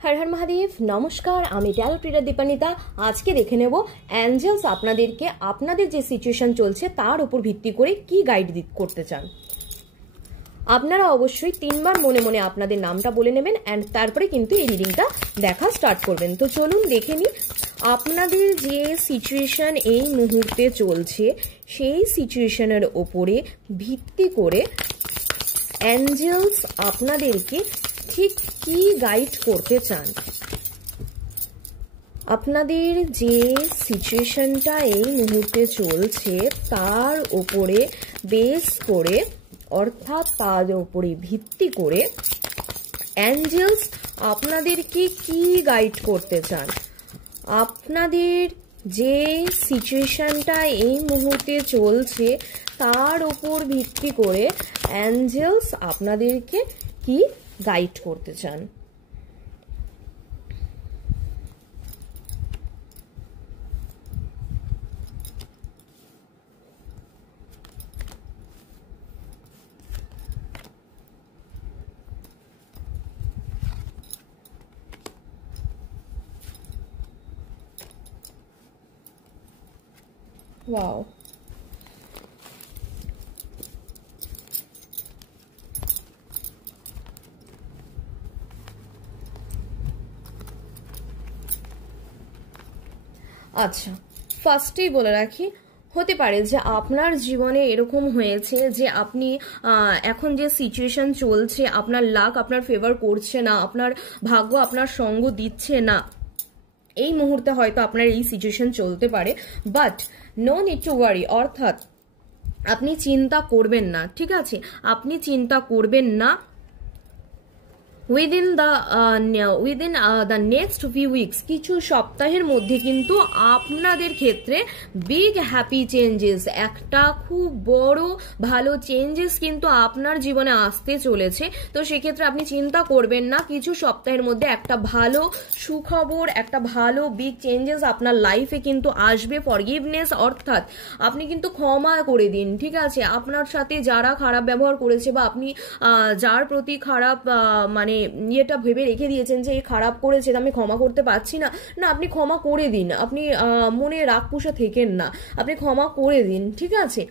हर हर महादेव नमस्कार आमी tarot trader Dipanita आज के देखे नेब एंजेल्स आपनादेरके आपनादेर जे सिचुएशन चलछे तार उपर भित्ति करे कि गाइड करते चान। आपनारा अवश्यई 3 बार मने मने आपनादेर नामटा बोले नेबेन एंड तारपरे किन्तु एई रिडिंगटा देखा स्टार्ट करबेन। तो चलुन देखे नि आपनादेर जे सिचुएशन एई मुहूर्ते चलछे सेई सिचुएशनेर उपरे भित्ति करे एंजेल्स आपनादेरके ठीक की गाइड करते चान। आपनादेर जे सिचुएशनटा एई मुहूर्ते चलछे तार उपरे बेस करे अर्थात तार उपरे भित्ति करे एंजेल्स आपनादेरके की गाइड करते चान। आपनादेर जे सिचुएशनटा एई मुहूर्ते चलछे तार उपर भित्ति करे एंजेल्स आपनादेरके की गाइड करते चान। वाओ আচ্ছা ফার্স্টেই বলে রাখি হতে পারে যে আপনার জীবনে এরকম হয়েছে যে আপনি এখন যে সিচুয়েশন চলছে আপনার লাক আপনার ফেভার করছে না, আপনার ভাগ্য আপনার সঙ্গ দিচ্ছে না, এই মুহূর্তে হয়তো আপনার এই সিচুয়েশন চলতে পারে। But no need to worry, অর্থাৎ আপনি চিন্তা করবেন না, ঠিক আছে? আপনি চিন্তা করবেন না। Within the next few weeks কিছু সপ্তাহের মধ্যে কিন্তু আপনাদের ক্ষেত্রে বিগ হ্যাপি চেঞ্জেস, একটা খুব বড় ভালো চেঞ্জেস কিন্তু আপনার জীবনে আসতে চলেছে। তো সেক্ষেত্রে আপনি চিন্তা করবেন না, কিছু সপ্তাহের মধ্যে একটা ভালো সুখবর, একটা ভালো বিগ চেঞ্জেস আপনার লাইফে কিন্তু আসবে। ফরগিভনেস অর্থাৎ আপনি কিন্তু ক্ষমা করে দিন, ঠিক আছে? আপনার সাথে যারা খারাপ ব্যবহার করেছে বা আপনি যার প্রতি খারাপ মানে ইয়েটা ভেবে রেখে দিয়েছেন যে খারাপ করেছে আমি ক্ষমা করতে পারছি না, না আপনি ক্ষমা করে দিন। আপনি মনে রাগ পুষে থেকেন না, আপনি ক্ষমা করে দিন, ঠিক আছে?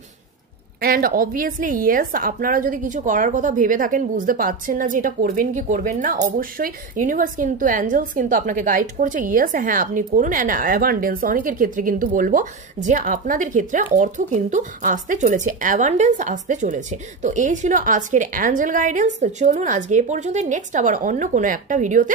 অ্যান্ড অবভিয়াসলি ইয়েস, আপনারা যদি কিছু করার কথা ভেবে থাকেন, বুঝতে পারছেন না যে এটা করবেন কি করবেন না, অবশ্যই ইউনিভার্স কিন্তু অ্যাঞ্জেলস কিন্তু আপনাকে গাইড করছে। ইয়েস, হ্যাঁ আপনি করুন। অ্যান্ড অ্যাবান্ডেন্স অনেকের ক্ষেত্রে কিন্তু বলবো যে আপনাদের ক্ষেত্রে অর্থ কিন্তু আসতে চলেছে, অ্যাবান্ডেন্স আসতে চলেছে। তো এই ছিল আজকের অ্যাঞ্জেল গাইডেন্স। তো চলুন আজকে এ পর্যন্ত, নেক্সট আবার অন্য কোনো একটা ভিডিওতে